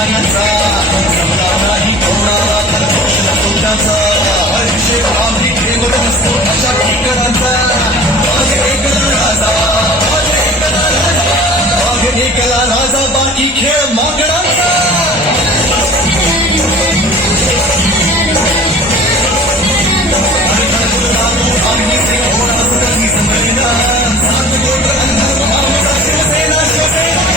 वाऱ्याचा जमला नाही कोणाला तर घोषणा सोडाचा हरशे आम्ही ठेवत नसतो अशा ठिकाणाचा वाघ एकला राजा वाघ एकला राजा बाकी खेळ मागणाचा आम्ही होणार कधी संघटना सात गोत्र अंधर्व आमचा शिवसेना शिवसेना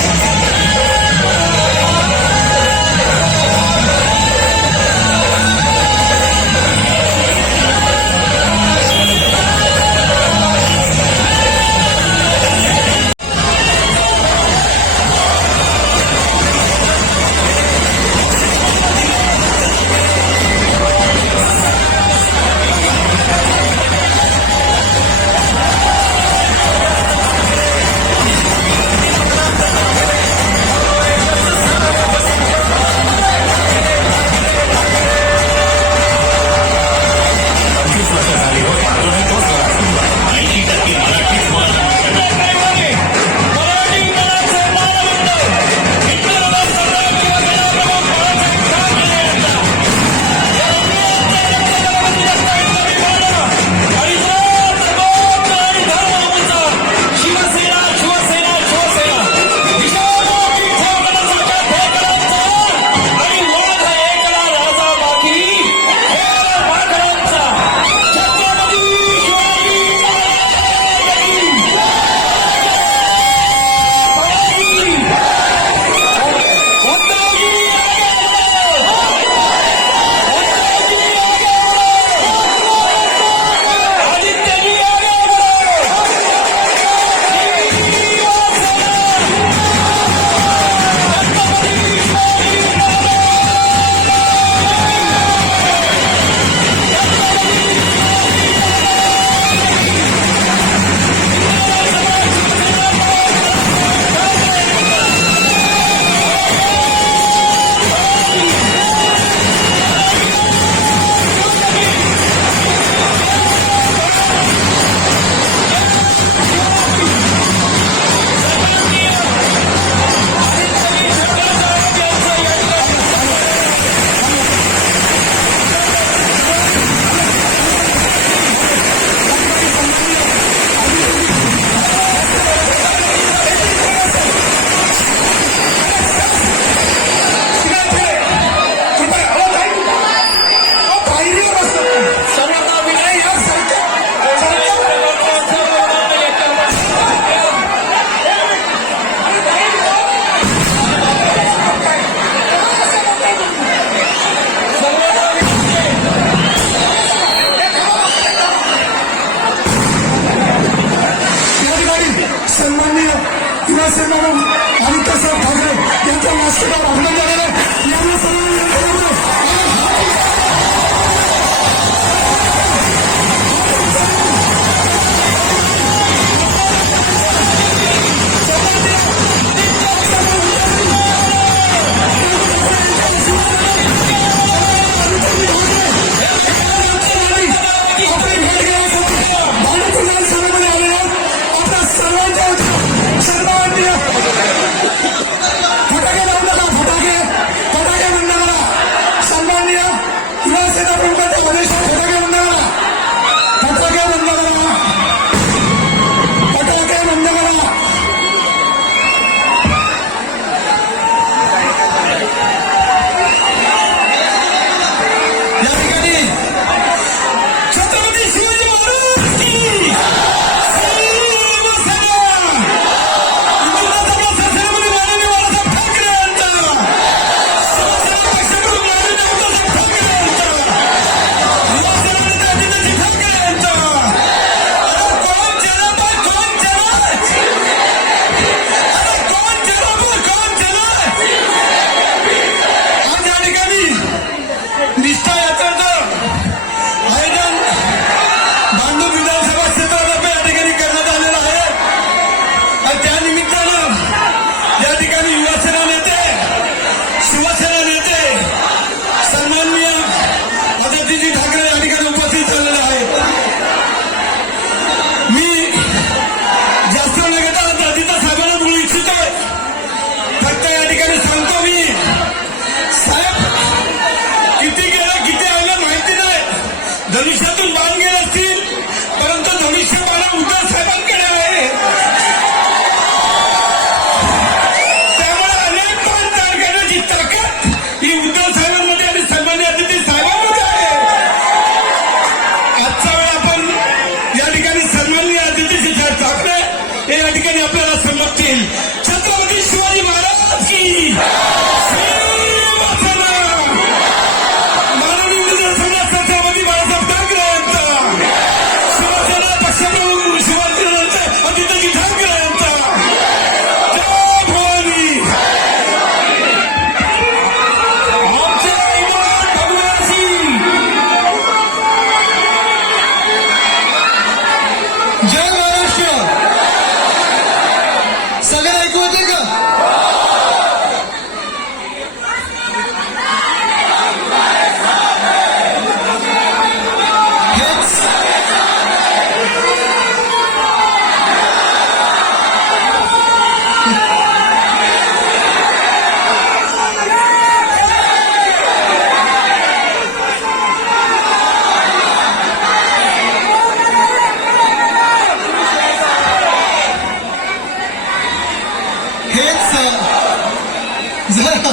जरा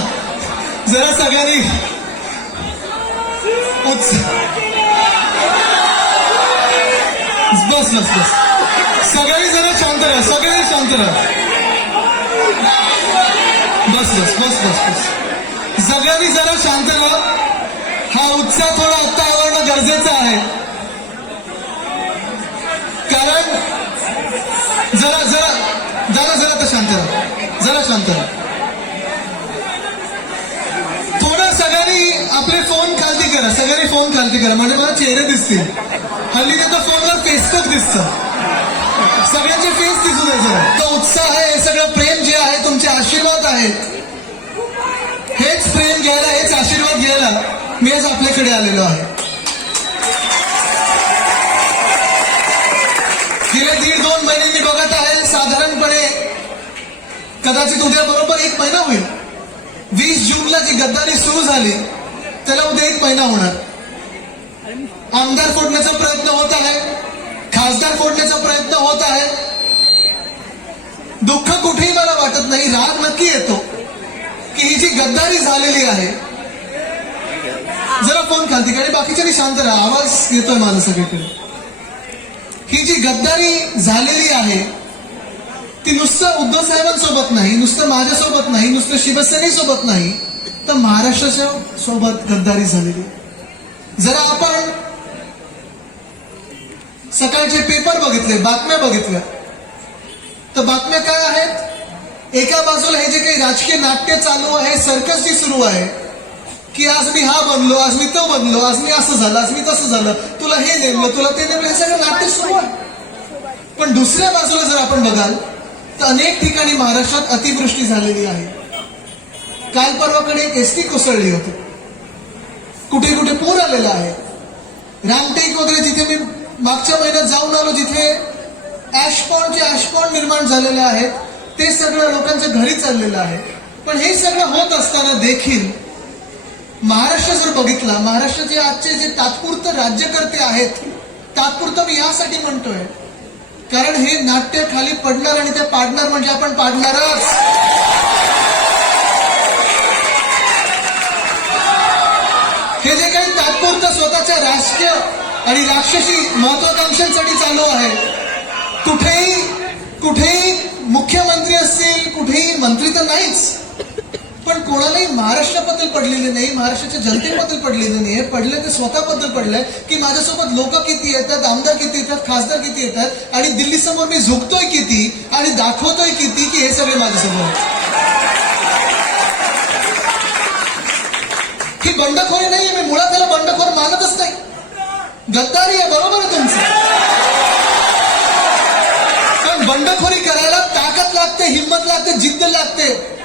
जरा सगळ्यांनी बस बस बस सगळ्यांनी जरा शांत राहा, सगळ्यांनी शांत राहा. बस बस बस बस बस सगळ्यांनी जरा शांत राहा. हा उत्साह थोडा आत्ता आवरणं गरजेचं आहे, कारण जरा जरा जरा जरा तर शांत राहा, जरा शांत राहा. थोडं सगळ्यांनी आपले फोन खालती करा, सगळ्यांनी फोन खालती करा, म्हणजे मला चेहरे दिसतील. हल्ली तर फोनवर फेसबुक दिसतं, सगळ्यांचे फेस दिसू दे जरा. तो उत्साह आहे, हे सगळं प्रेम जे आहे, तुमचे आशीर्वाद आहेत, हेच प्रेम घ्यायला, हेच आशीर्वाद घ्यायला मी आज आपल्याकडे आलेलो आहे. गेले 1.5-2 महिने मी बघत आहे, साधारणपणे कदाचित उद्या बरोबर 1 महिना होईल. 20 जूनला जी गद्दारी सुरू झाली त्याला उद्या 1 महिना होणार. आमदार फोडण्याचा प्रयत्न होत आहे, खासदार फोडण्याचा प्रयत्न होत आहे. दुःख कुठेही मला वाटत नाही, राग नक्की येतो की ही जी गद्दारी झालेली आहे. जरा फोन खालती आणि बाकीच्यांनी शांत राहा, आवाज येतोय माझा सगळीकडे. ही जी गद्दारी झालेली आहे ती नुसतं उद्धव साहेबांसोबत नाही, नुसतं माझ्यासोबत नाही, नुसतं शिवसेनेसोबत नाही, तर महाराष्ट्राच्या सोबत गद्दारी झालेली. जरा आपण सकाळचे पेपर बघितले, बातम्या बघितल्या, तर बातम्या काय आहेत? एका बाजूला हे जे काही राजकीय नाट्य चालू आहे, सर्कस जी सुरू आहे की आज मी हा बनलो, आज मी तो बनलो, आज मी असं झालं, आज मी तसं झालं, तुला हे नेमलं, तुला ते नेमलं, हे सगळं नाट्य सुरू आहे. पण दुसऱ्या बाजूला जर आपण बघाल तर अनेक ठिकाणी महाराष्ट्रात अतिवृष्टी झालेली आहे. काल परवाकडे एक एसटी कोसळली होती, कुठे कुठे पूर आलेला आहे. रामटेक वगैरे जिथे मी मागच्या महिन्यात जाऊन आलो, जिथे ऍशपॉन्ड निर्माण झालेले आहेत, ते सगळं लोकांच्या घरी चाललेलं आहे. पण हे सगळं होत असताना देखील महाराष्ट्र जर बघितला, महाराष्ट्राचे आजचे जे तात्पुरतं राज्यकर्ते आहेत, तात्पुरतं मी यासाठी म्हणतोय कारण हे नाट्य खाली पडणार आणि ते पाडणार म्हणजे आपण पाडणारच. हे जे काही तात्पुरतं स्वतःच्या राजकीय आणि राक्षसी महत्वाकांक्षांसाठी चालू आहे, कुठेही मुख्यमंत्री असतील, कुठेही मंत्री तर नाहीच, पण कोणालाही महाराष्ट्राबद्दल पडलेले नाही, महाराष्ट्राच्या जनतेबद्दल पडलेले नाहीये. पडले ते स्वतःबद्दल पडलंय की माझ्यासोबत लोक किती येतात, आमदार किती येतात, खासदार किती येतात आणि दिल्ली समोर मी झुकतोय किती आणि दाखवतोय किती की हे सगळे माझ्यासमोर. ही बंडखोरी नाहीये, मी मुळात त्याला बंडखोर मानतच नाही. गद्दारी आहे, बरोबर आहे तुमचं, पण बंडखोरी करायला ताकद लागते, हिंमत लागते, जिद्द लागते.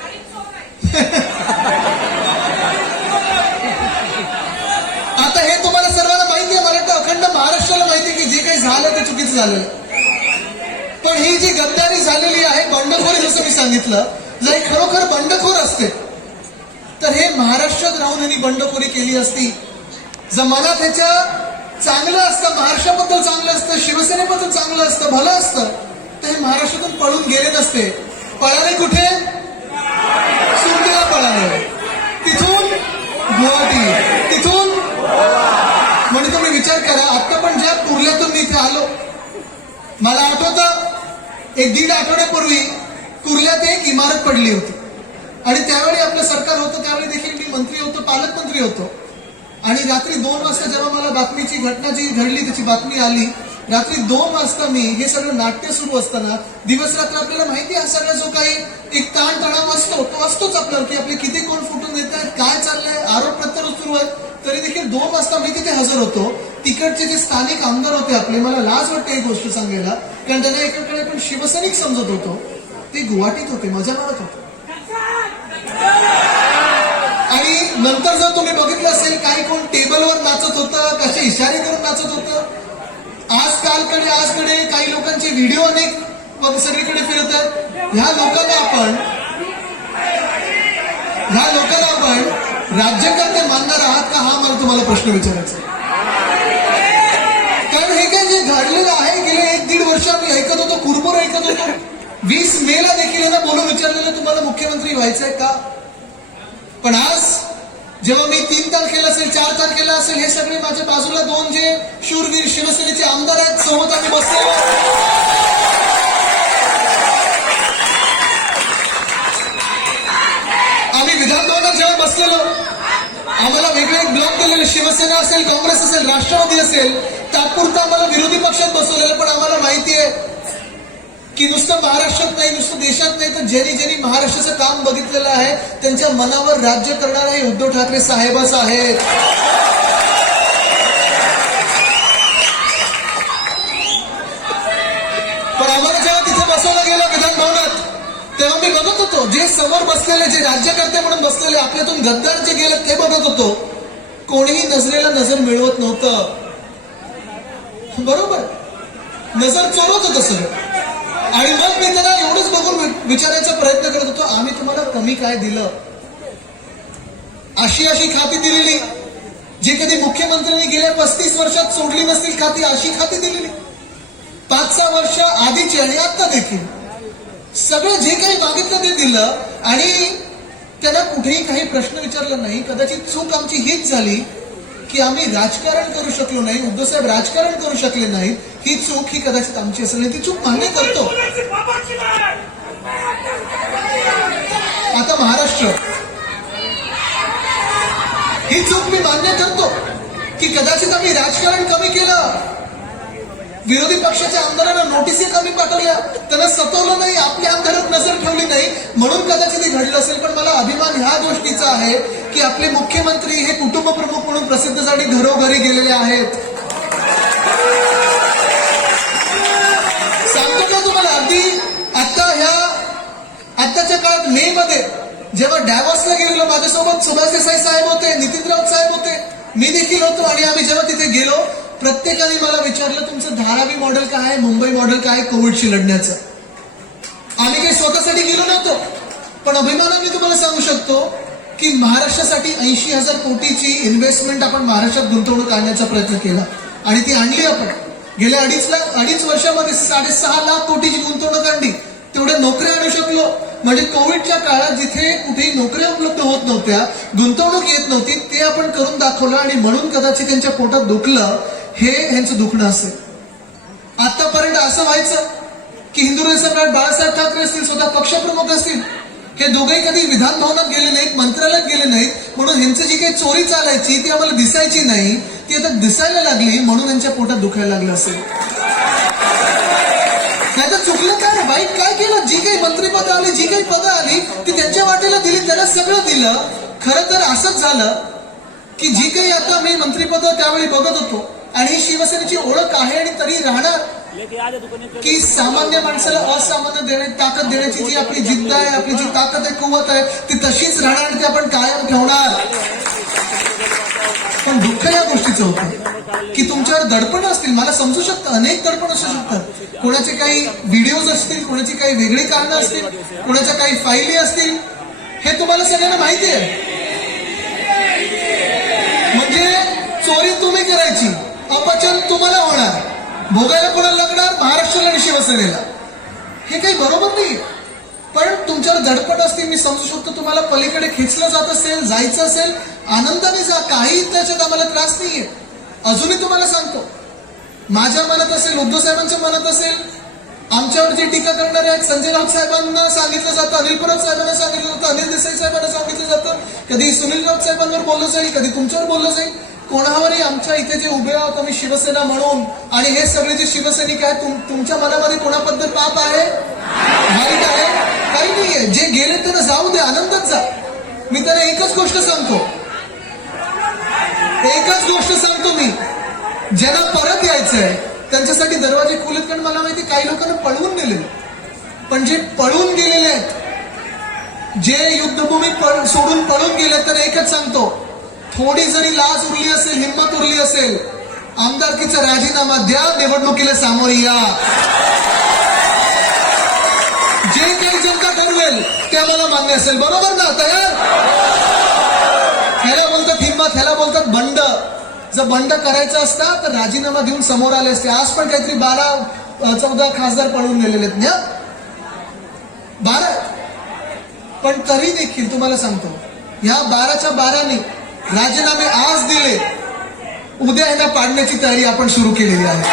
आता हे तुम्हाला सर्वांना माहिती आहे, मला वाटतं अखंड महाराष्ट्राला माहिती आहे की जे काही झालं ते चुकीचं झालं. पण ही जी गद्दारी झालेली आहे, बंडखोरी, जसं मी सांगितलं, जर खरोखर बंडखोर असते तर हे महाराष्ट्रात राहून यांनी बंडखोरी केली असती. जर मनात ह्याच्या चांगलं असतं, महाराष्ट्राबद्दल चांगलं असतं, शिवसेनेबद्दल चांगलं असतं, भलं असतं, तर हे महाराष्ट्रातून पळून गेले नसते. पळाले कुठे? सुरतेला पळाले, तिथून गुवाहाटी, तिथून. म्हणजे तुम्ही विचार करा, आता पण ज्या कुर्ल्यातून मी इथे आलो, मला आठवतं 1-1.5 आठवड्यापूर्वी कुर्ल्यात एक इमारत पडली होती आणि त्यावेळी आपलं सरकार होतं, त्यावेळी देखील मी मंत्री होतो, पालकमंत्री होतो. आणि रात्री 2 वाजता जेव्हा मला बातमीची घटना जी घडली त्याची बातमी आली, रात्री 2 वाजता मी, हे सगळं नाट्य सुरू असताना, दिवस रात्र आपल्याला माहिती आहे सगळं जो काही एक ताण तणाव असतो तो असतोच आपल्याला, की आपले किती कोण फुटून येत आहेत, काय चाललंय, आरोप प्रत्यारोप सुरू आहेत. तरी देखील 2 वाजता मी तिथे हजर होतो. तिकडचे जे स्थानिक आमदार होते आपले, मला लाज वाटते ही गोष्ट सांगायला, कारण त्यांना एकाकडे आपण शिवसैनिक समजत होतो, ते गुवाहाटीत होते, मजा मारत होते. आणि नंतर जर तुम्ही बघितलं असेल, काही कोण टेबलवर नाचत होतं, कसे इशारे करून नाचत होतं. आजकडे काही लोकांचे व्हिडिओ अनेक सगळीकडे फिरत आहेत. ह्या लोकांना आपण राज्यकर्ते मानणार आहात का, हा मला तुम्हाला प्रश्न विचारायचा. कारण हे काय जे घडलेलं आहे, गेले 1-1.5 वर्ष आम्ही ऐकत होतो, कुरबुर ऐकत होतो. 20 मेला देखील यांना बोलून विचारलेलं, तुम्हाला मुख्यमंत्री व्हायचंय का? पण आज जेव्हा मी 3 तारखेला असेल 4 तारखेला असेल हे सगळे माझ्या बाजूला 2 जे शूरवीर शिवसेनेचे आमदार आहेत सोबत आम्ही बसलेलो. आम्ही विधानभवनात जेव्हा बसलेलो आम्हाला वेगवेगळे ब्लॉक दिलेले शिवसेना असेल काँग्रेस असेल राष्ट्रवादी असेल तात्पुरतं आम्हाला विरोधी पक्षात बसवलेलं. पण आम्हाला माहिती आहे की नुसतं महाराष्ट्रात नाही नुसतं देशात नाही तर ज्यांनी महाराष्ट्राचं काम बघितलेलं आहे त्यांच्या मनावर राज्य करणारे हे उद्धव ठाकरे साहेबच आहेत. पण आम्हाला जेव्हा तिथे बसवलं गेलं विधानभवनात तेव्हा मी बघत होतो जे समोर बसलेले जे राज्यकर्ते म्हणून बसलेले आपल्यातून गद्दार जे गेले ते बघत होतो. कोणीही नजरेला नजर मिळवत नव्हतं. बरोबर नजर चोरत होतं सगळं. आणि मग मी त्यांना एवढंच बघून विचारायचा प्रयत्न करत होतो आम्ही तुम्हाला कमी काय दिलं. अशी खाती दिलेली जे कधी मुख्यमंत्र्यांनी गेल्या 35 वर्षात सोडली नसतील खाती अशी खाती दिलेली 5-6 वर्ष आधीची आणि आता देखील सगळं जे काही मागितलं ते दिलं. आणि त्यांना कुठेही काही प्रश्न विचारला नाही. कदाचित चूक आमची हीच झाली की आम्ही राजकारण करू शकलो नाही. उद्धव साहेब राजकारण करू शकले नाहीत. ही चूक ही कदाचित आमची असेल नाही ती चूक मान्य करतो. आता महाराष्ट्र ही चूक मी मान्य करतो की कदाचित आम्ही राजकारण कमी केलं. विरोधी पक्षाच्या आमदारांना नोटीसी कमी पाठवल्या त्यांना सतवलं नाही आपल्या आमदारात नजर ठेवली नाही म्हणून कदाचित हे घडलं असेल. पण मला अभिमान ह्या गोष्टीचा आहे की आपले मुख्यमंत्री हे कुटुंब प्रमुख म्हणून प्रसिद्धीसाठी घरोघरी गेलेले आहेत. सांगतो का तुम्हाला अगदी आत्ताच्या काळात मे मध्ये जेव्हा डॅवॉसला गेलेलो माझ्यासोबत सुभाष देसाई साहेब होते नितीन राऊत साहेब होते मी देखील होतो. आणि आम्ही जेव्हा तिथे गेलो प्रत्येकाने मला विचारलं तुमचं धारावी मॉडेल काय आहे मुंबई मॉडेल काय आहे कोविडशी लढण्याचं. आम्ही काही स्वतःसाठी गेलो नव्हतो पण अभिमानाने तुम्हाला सांगू शकतो की महाराष्ट्रासाठी 80,000 कोटीची इन्व्हेस्टमेंट आपण महाराष्ट्रात गुंतवणूक आणण्याचा प्रयत्न केला आणि ती आणली. आपण गेल्या अडीच वर्षामध्ये 6.5 लाख कोटीची गुंतवणूक आणली. तेवढ्या नोकऱ्या आणू शकलो. म्हणजे कोविडच्या काळात जिथे कुठेही नोकऱ्या उपलब्ध होत नव्हत्या गुंतवणूक येत नव्हती ते आपण करून दाखवलं. आणि म्हणून कदाचित त्यांच्या पोटात दुखलं हे ह्यांचं दुखणं असेल. आतापर्यंत असं व्हायचं की हिंदुराज सम्राट बाळासाहेब ठाकरे असतील स्वतः पक्षप्रमुख असतील हे दोघेही कधी विधान भवनात गेले नाहीत मंत्रालयात गेले नाहीत म्हणून ह्यांची जी काही चोरी चालायची ती आम्हाला दिसायची नाही ती आता दिसायला लागली म्हणून यांच्या पोटात दुखायला लागलं असेल. नाही तर चुकलं काय वाईट काय केलं. जी काही मंत्रिपद आली जी काही पदं आली ती त्यांच्या वाटेला दिली त्यांना सगळं दिलं. खरं तर असंच झालं की जी काही आता मी मंत्रिपद त्यावेळी बघत होतो आणि ही शिवसेनेची ओळख आहे आणि तरी राहणार की सामान्य माणसाला असामान्य ताकद देण्याची जी आपली जिद्द आहे आपली जी ताकद आहे कुवत आहे ती तशीच राहणार आणि ती आपण कायम ठेवणार. पण दुःख या गोष्टीचं होतं की तुमच्यावर दडपण असतील. मला समजू शकतं अनेक दडपण असू शकतात. कोणाचे काही व्हिडिओज असतील कोणाची काही वेगळी कारणं असतील कोणाच्या काही फाईली असतील हे तुम्हाला सगळ्यांना माहिती आहे. म्हणजे चोरी तुम्ही करायची अपचन तुम्हाला होणार भोगायला कोणाला लागणार महाराष्ट्राला आणि शिवसेनेला. हे काही बरोबर नाही. पण तुमच्यावर धडपड असते मी समजू शकतो. तुम्हाला पलीकडे खेचलं जात असेल जायचं असेल आनंदाने जा काही त्याच्यात आम्हाला त्रास नाहीये. अजूनही तुम्हाला सांगतो माझ्या मनात असेल उद्धव साहेबांच्या मनात असेल आमच्यावर जे टीका करणारे आहेत संजय राऊत साहेबांना सांगितलं जातं अनिल परब साहेबांना सांगितलं जातं अनिल देसाई साहेबांना सांगितलं जातं कधी सुनील राऊत साहेबांवर बोललं जाईल कधी तुमच्यावर बोललं जाईल. कोणावरही आमच्या इथे जे उभे आहोत आम्ही शिवसेना म्हणून आणि हे सगळे जे शिवसैनिक आहेत तुमच्या मनामध्ये कोणाबद्दल पाप आहे वाईट आहे काही नाहीये. जे गेले त्यांना जाऊ दे आनंदात जा. मी त्यांना एकच गोष्ट सांगतो मी ज्यांना परत यायचंय त्यांच्यासाठी दरवाजे खुलेत. कारण मला माहिती काही लोकांना पळवून नेले पण जे पळून गेलेले आहेत जे युद्धभूमी सोडून पळून गेले तर एकच सांगतो थोडी जरी लाज उरली असेल हिंमत उरली असेल आमदारकीचा राजीनामा द्या निवडणुकीला सामोरी या. जे काही जनता ठरवेल ते आम्हाला मान्य असेल बरोबर ना. तयार ह्याला बोलतात हिंमत ह्याला बोलतात बंड. जर बंड करायचं असता तर राजीनामा देऊन समोर आले असते. आज पण काहीतरी 12-14 खासदार पळून गेलेले आहेत ना 12. पण तरी देखील तुम्हाला सांगतो या 12च्या 12 राजीनामे आज दिले, उद्या यांना पाडण्याची तयारी आपण सुरू केलेली आहे.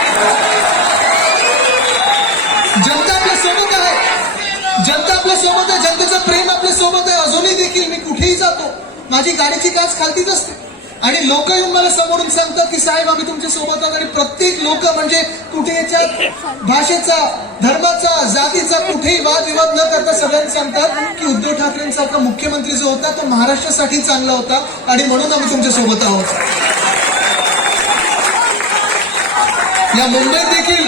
जनता आपल्या सोबत आहे, जनता आपल्या सोबत आहे, जनतेचं प्रेम आपल्या सोबत आहे. अजूनही देखील मी कुठेही जातो, माझी गाडीची काच खालतीच असते आणि लोक येऊन मला समोरून सांगतात की साहेब आम्ही तुमच्या सोबत आहोत. आणि प्रत्येक लोक म्हणजे कुठे याच्यात भाषेचा, धर्माचा, जातीचा कुठेही वादविवाद न करता सगळ्यांनी सांगतात की उद्धव ठाकरेंसारखा मुख्यमंत्री जो होता तो महाराष्ट्रासाठी चांगला होता आणि म्हणून आम्ही तुमच्या सोबत आहोत. या मुंबईत देखील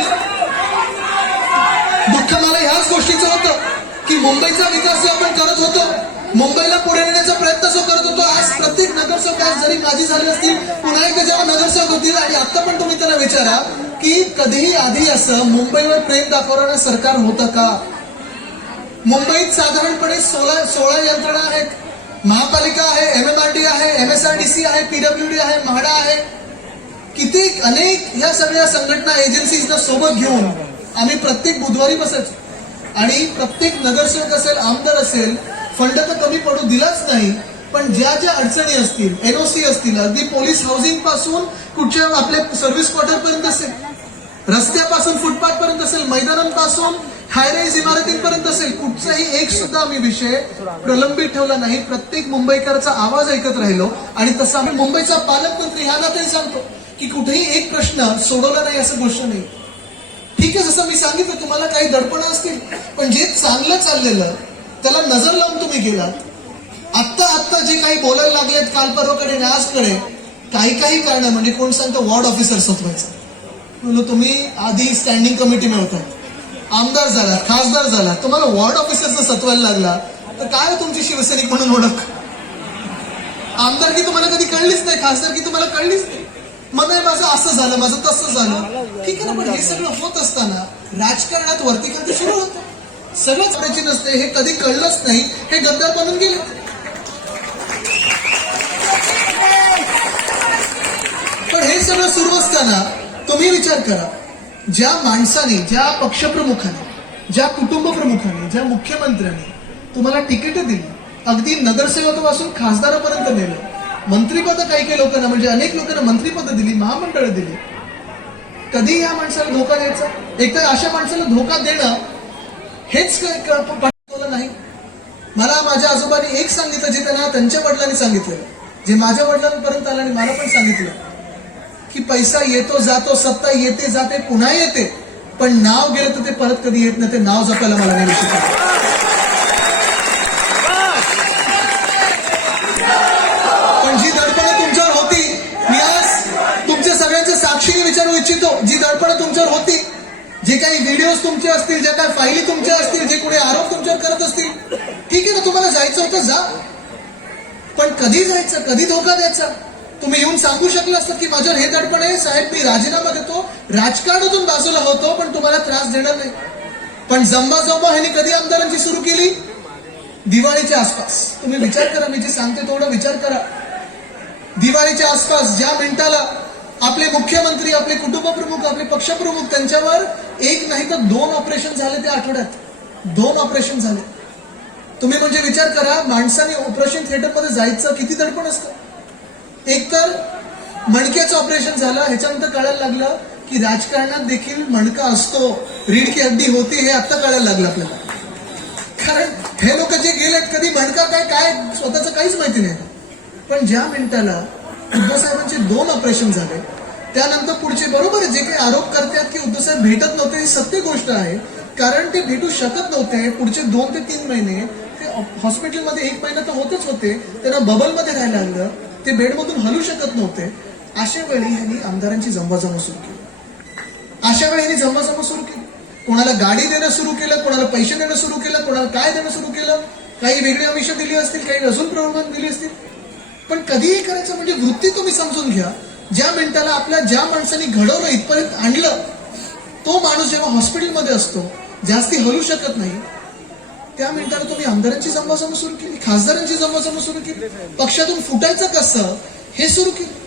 दुःख मला ह्याच गोष्टीचं होतं की मुंबईचा विकास जो आपण करत होतो, मुंबईला पुढे नेण्याचा प्रयत्न जो करत होतो, आज प्रत्येक नगरसेवक आज जरी माझी झाले असतील, पुन्हा एकदा जेव्हा नगरसेवक होतील आणि आता पण तुम्ही त्यांना विचारा की कधीही आधी असं मुंबईवर प्रेम दाखवणारं सरकार होतं का? मुंबईत साधारणपणे 16 यंत्रणा आहेत. महापालिका आहे, MMRD आहे, MSRDC आहे, PWD आहे, म्हाडा आहे. किती अनेक ह्या सगळ्या संघटना एजन्सीजना सोबत घेऊन आम्ही प्रत्येक बुधवारी बसायचो आणि प्रत्येक नगरसेवक असेल, आमदार असेल, फंड तर कमी पडू दिलाच नाही, पण ज्या ज्या अडचणी असतील, NOC असतील, अगदी पोलीस हाऊसिंग पासून कुठच्या आपल्या सर्व्हिस क्वार्टर पर्यंत असेल, रस्त्यापासून फुटपाथ पर्यंत असेल, मैदानांपासून हायराईज इमारतींपर्यंत असेल, कुठचाही एक सुद्धा आम्ही विषय प्रलंबित ठेवला नाही. प्रत्येक मुंबईकरचा आवाज ऐकत राहिलो आणि तसं आम्ही मुंबईचा पालकमंत्री ह्या नात्याने सांगतो की कुठेही एक प्रश्न सोडवला नाही असं गोष्ट नाही. ठीक आहे, जसं मी सांगितलं तुम्हाला काही दडपणं असतील, पण जे चांगलं चाललेलं त्याला नजर लावून तुम्ही गेलात. आत्ता जे काही बोलायला लागलेत काल परवाकडे आजकडे, काही कारण म्हणजे कोण सांगतं वॉर्ड ऑफिसर सत्वायचं. तुम्ही आधी स्टँडिंग कमिटी मिळवताय, आमदार झाला, खासदार झाला, तुम्हाला वॉर्ड ऑफिसरचं सत्वायला लागला तर काय तुमची शिवसैनिक म्हणून ओळख? आमदारकी तुम्हाला कधी कळलीच नाही, खासदारकी तुम्हाला कळलीच नाही. मग नाही माझं असं झालं, माझं तसं झालं. ठीक आहे ना, पण हे सगळं होत असताना राजकारणात वरती खाली सुरू होतं. सगळंच करायची नसते, हे कधी कळलंच नाही, हे गद्दार बनून गेले. पण हे सगळं सुरू असताना तुम्ही विचार करा, ज्या माणसाने, ज्या पक्षप्रमुखाने, ज्या कुटुंब प्रमुखाने, ज्या मुख्यमंत्र्यांनी तुम्हाला तिकीट दिली, अगदी नगरसेवकापासून खासदारापर्यंत नेलं, मंत्रीपद काही लोकांना म्हणजे अनेक लोकांना मंत्रीपद दिली, महामंडळ दिली, कधी या माणसाला धोका द्यायचा? एक तर अशा माणसाला धोका देणं हेच पटवलं नाही. मला माझ्या आजोबांनी एक सांगितलं, जे त्यांना त्यांच्या वडिलांनी सांगितलं, जे माझ्या वडिलांपर्यंत आलं आणि मला पण सांगितलं की पैसा येतो जातो, सत्ता येते जाते, पुन्हा येते, पण नाव गेलं तर ते परत कधी येत नाही. ते नाव जपायला मला नाही शिकवलं. पण जी दडपणं तुमच्यावर होती, मी आज तुमच्या सगळ्यांच्या साक्षीने विचारू इच्छितो, जी दडपणं तुमच्यावर होती, जे काही व्हिडिओज तुमचे असतील, ज्या काही फाईली तुमच्या असतील, जे कोणी आरोप तुमच्यावर करत असतील, ठीक आहे ना, तुम्हाला जायचं होतं जा, पण कधी जायचं, कधी धोका द्यायचा? तुम्ही येऊन सांगू शकले असतात की माझ्यावर हे दडपण आहे साहेब, मी राजीनामा देतो, राजकारणातून बाजूला होतो, पण तुम्हाला त्रास देणार नाही. पण जंबाजंबा ह्यांनी कधी आमदारांची सुरू केली? दिवाळीच्या आसपास. तुम्ही विचार करा, मी जे सांगते तेवढा विचार करा. दिवाळीच्या आसपास ज्या मिनिटाला आपले मुख्यमंत्री, आपले कुटुंब प्रमुख, आपले पक्षप्रमुख, त्यांच्यावर एक नाही तर 2 ऑपरेशन झाले त्या आठवड्यात. 2 ऑपरेशन झाले. तुम्ही म्हणजे विचार करा, माणसाने ऑपरेशन थिएटरमध्ये जायचं किती दडपण असतं. एक तर मणक्याचं ऑपरेशन झालं, ह्याच्यानंतर कळायला लागलं की राजकारणात देखील मणका असतो, रीढ की हड्डी होती, हे आता कळायला लागलं आपल्याला. कारण हे लोक जे गेलेत, कधी मणका काय स्वतःचं काहीच माहिती नाही. पण ज्या मिनिटाला उद्धव साहेबांचे 2 ऑपरेशन झाले, त्यानंतर पुढचे बरोबर आहे, जे काही आरोप करतात की उद्धव साहेब भेटत नव्हते, ही सत्य गोष्ट आहे. कारण ते भेटू शकत नव्हते. पुढचे 2 ते 3 महिने ते हॉस्पिटलमध्ये, 1 महिना तर होतेच होते, त्यांना बबलमध्ये राहायला लागलं, ते बेडमधून हलू शकत नव्हते. अशा वेळी ह्यांनी आमदारांची जमवाजमव सुरू केली. अशा वेळी ह्यांनी जमवाजमव सुरू केली. कोणाला गाडी देणं सुरू केलं, कोणाला पैसे देणं सुरू केलं, कोणाला काय देणं सुरू केलं, काही वेगळी आमिष दिली असतील, काही अजून प्रलोभन दिली असतील. पण कधीही करायचं म्हणजे वृत्ती तुम्ही समजून घ्या. ज्या मिनिटाला आपल्या ज्या माणसाने घडवलं, इथपर्यंत आणलं, तो माणूस जेव्हा हॉस्पिटलमध्ये असतो, जास्ती हलू शकत नाही, त्या मिनिटाला तुम्ही आमदारांची जमवाजमव सुरू केली, खासदारांची जमवाजमव सुरू केली, पक्षातून फुटायचं कसं हे सुरू केलं.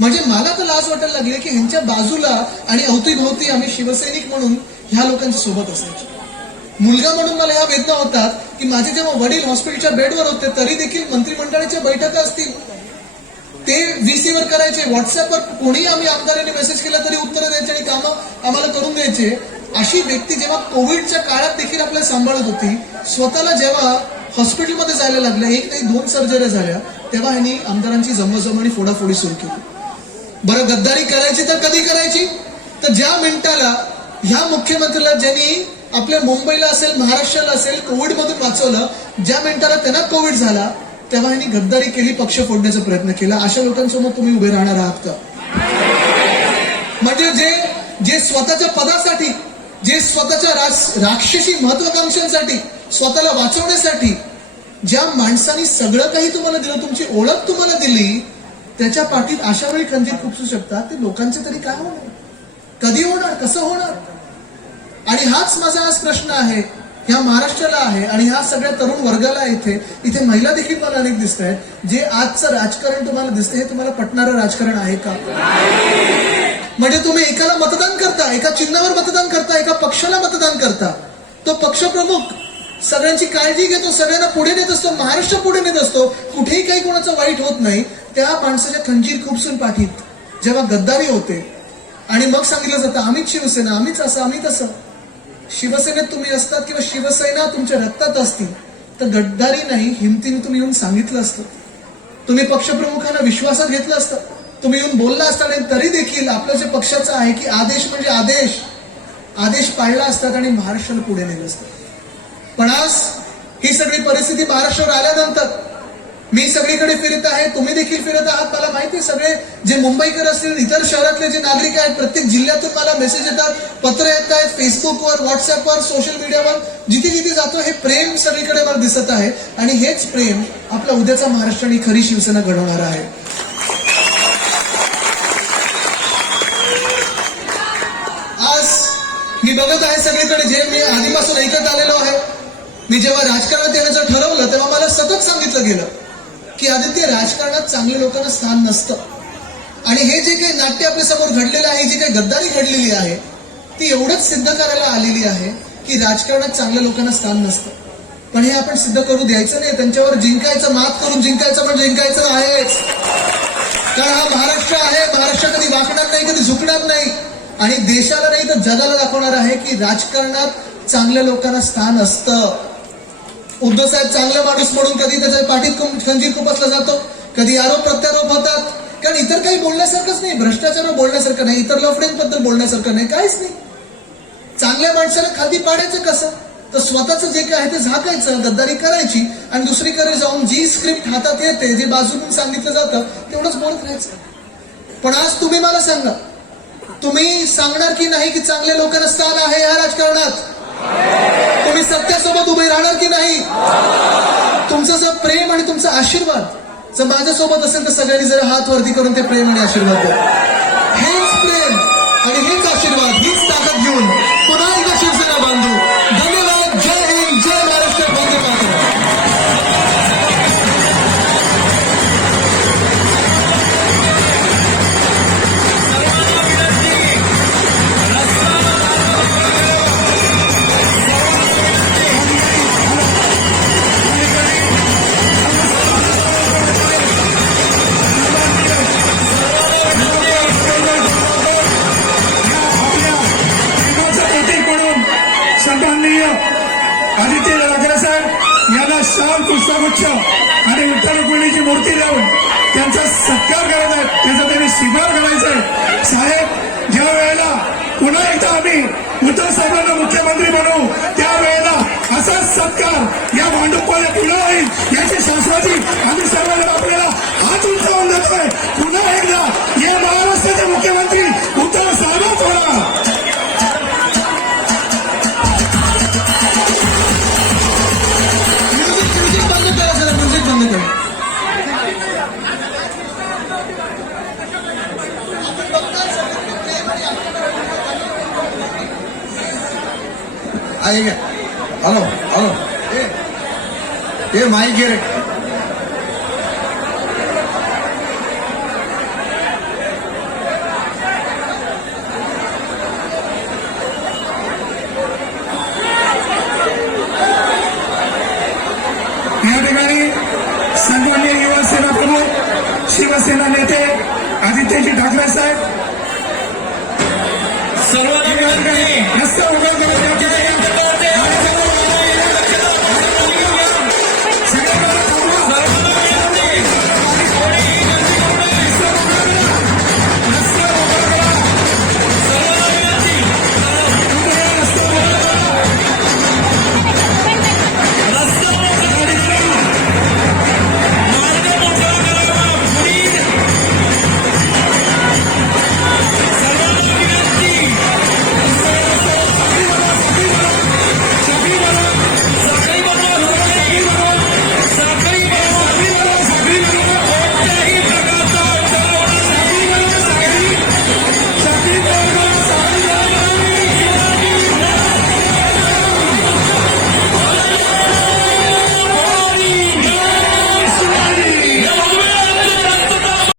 म्हणजे मला तर लाज वाटायला लागली की ह्यांच्या बाजूला आणि अवतीभोवती आम्ही शिवसैनिक म्हणून ह्या लोकांच्या सोबत असायचो. मुलगा म्हणून मला ह्या वेदना होतात की माझे जेव्हा वडील हॉस्पिटलच्या बेडवर होते तरी देखील मंत्रिमंडळाच्या बैठका असतील ते VC वर करायचे, व्हॉट्सअपवर कोणी आम्ही आमदारांनी मेसेज केला तरी उत्तर द्यायचे आणि कामं आम्हाला करून द्यायचे. अशी व्यक्ती जेव्हा कोविडच्या काळात देखील आपल्याला सांभाळत होती, स्वतःला जेव्हा हॉस्पिटलमध्ये जायला लागलं, 1 नाही 2 सर्जऱ्या झाल्या, तेव्हा ह्यांनी आमदारांची जमवाजम आणि फोडाफोडी सुरू केली. बरं, गद्दारी करायची तर कधी करायची? तर ज्या मिनिटाला ह्या मुख्यमंत्र्याला ज्यांनी आपल्या मुंबईला असेल महाराष्ट्राला असेल कोविडमधून वाचवलं, ज्या मिनिटाला त्यांना कोविड झाला तेव्हा ह्यांनी गद्दारी केली, पक्ष फोडण्याचा प्रयत्न केला. अशा लोकांसमोर तुम्ही उभे राहणार आहात का? म्हणजे जे स्वतःच्या पदासाठी, जे स्वतःच्या राक्षसी महत्वाकांक्षांसाठी, स्वतःला वाचवण्यासाठी ज्या माणसांनी सगळं काही तुम्हाला दिलं, तुमची ओळख तुम्हाला दिली, त्याच्या पाठीत अशा वेळी खंजीर खुपसू शकतात, ते लोकांचे तरी काय होणार? कधी होणार? कसं होणार? आणि हाच माझा आज प्रश्न आहे, ह्या महाराष्ट्राला आहे आणि ह्या सगळ्या तरुण वर्गाला इथे महिला देखील मला अनेक दिसत आहेत. जे आजचं राजकारण तुम्हाला दिसतं हे तुम्हाला पटणारं राजकारण आहे का? म्हणजे तुम्ही एकाला मतदान करता, एका चिन्हावर मतदान करता, एका पक्षाला मतदान करता, तो पक्षप्रमुख सगळ्यांची काळजी घेतो, सगळ्यांना पुढे नेत असतो, महाराष्ट्र पुढे नेत असतो, कुठेही काही कोणाचं वाईट होत नाही. त्या माणसाच्या खंजीर खुपसून पाठीत जेव्हा गद्दारी होते आणि मग सांगितलं जातं आम्हीच शिवसेना, आम्हीच असं, आम्ही तसं. शिवसेनेत तुम्ही असतात किंवा शिवसेना तुमच्या रक्तात असती तर गद्दारी नाही, हिमतीने तुम्ही येऊन सांगितलं असतं, तुम्ही पक्षप्रमुखांना विश्वासात घेतलं असतं, तुम्ही येऊन बोलला असता. आणि तरी देखील आपलं जे पक्षाचं आहे की आदेश म्हणजे आदेश पाळला असतात आणि महाराष्ट्राला पुढे नेलं असतं. पण आज ही सगळी परिस्थिती महाराष्ट्रावर आल्यानंतर मी सगळीकडे फिरत आहे, तुम्ही देखील फिरत आहात. मला माहिती आहे सगळे जे मुंबईकर असतील, इतर शहरातले जे नागरिक आहेत, प्रत्येक जिल्ह्यातून मला मेसेज येतात, पत्र येत आहेत, फेसबुकवर, व्हॉट्सअपवर, सोशल मीडियावर, जिथे जिथे जातो हे प्रेम सगळीकडे मला दिसत आहे. आणि हेच प्रेम आपला उद्याचा महाराष्ट्र आणि खरी शिवसेना घडवणार आहे. आज मी बघत आहे सगळीकडे, जे मी आधीपासून ऐकत आलेलो आहे, मी जेव्हा राजकारणात येण्याचं ठरवलं तेव्हा मला सतत सांगितलं गेलं की आदित्य, राजकारणात चांगल्या लोकांना स्थान नसतं. आणि हे जे काही नाट्य आपल्या समोर घडलेलं आहे, जी काही गद्दारी घडलेली आहे, ती एवढंच सिद्ध करायला आलेली आहे की राजकारणात चांगल्या लोकांना स्थान नसतं. पण हे आपण सिद्ध करू द्यायचं नाही, त्यांच्यावर जिंकायचं, मात करून जिंकायचं, पण जिंकायचं आहेच. कारण हा महाराष्ट्र आहे, महाराष्ट्र कधी वाकणार नाही, कधी झुकणार नाही आणि देशाला नाही तर जगाला दाखवणार आहे की राजकारणात चांगल्या लोकांना स्थान असतं. उद्धव साहेब चांगला माणूस म्हणून कधी त्याच्या पाठीत खंजीर खुपसला जातो, कधी आरोप प्रत्यारोप होतात, कारण इतर काही बोलण्यासारखंच नाही, भ्रष्टाचार बोलण्यासारखं नाही, इतर लफड्यांबद्दल बोलण्यासारखं नाही, काहीच नाही. चांगल्या माणसाला खाली पाडायचं कसं? तर स्वतःचं जे काय आहे ते झाकायचं, गद्दारी करायची आणि दुसरीकडे जाऊन जी स्क्रिप्ट हातात येते, जे बाजून सांगितलं जातं तेवढंच बोलत राहायचं. पण आज तुम्ही मला सांगा, तुम्ही सांगणार की नाही की चांगल्या लोकांना स्थान आहे या राजकारणात? तुम्ही सत्यासोबत उभे राहणार की नाही? तुमचं जर प्रेम आणि तुमचा आशीर्वाद जर माझ्यासोबत असेल तर सगळ्यांनी जरा हात वरती करून ते प्रेम आणि आशीर्वाद द्या. हेच प्रेम आणि हेच आशीर्वाद, हीच ताकद घेऊन पुन्हा एकदा शिवसेना बांधू. धन्यवाद. जय हिंद, जय महाराष्ट्र, वंदे मातरम. आदित्य ठाकरे साहेब यांना शाल पुष्पगुच्छ आणि विठ्ठल रुक्मिणीची मूर्ती देऊन त्यांचा सत्कार करायचा आहे, त्याचा त्यांनी स्वीकार करायचा आहे. साहेब, ज्या वेळेला पुन्हा एकदा आम्ही उद्धव साहेबांना मुख्यमंत्री बनवू त्यावेळेला असाच सत्कार या भांडुपमध्ये पुन्हा होईल याची शासनाची आम्ही सर्वांना आपल्याला हात उंचावून देतोय. पुन्हा एकदा या महाराष्ट्राचे मुख्यमंत्री उद्धव साहेबच होणार. आएगा. हेलो हेलो, ये माइक गिर. शिवसेना नेते आदित्यजी ठाकरे साहेब सर्वांना विनंती आहे. रस्ता उघड करा.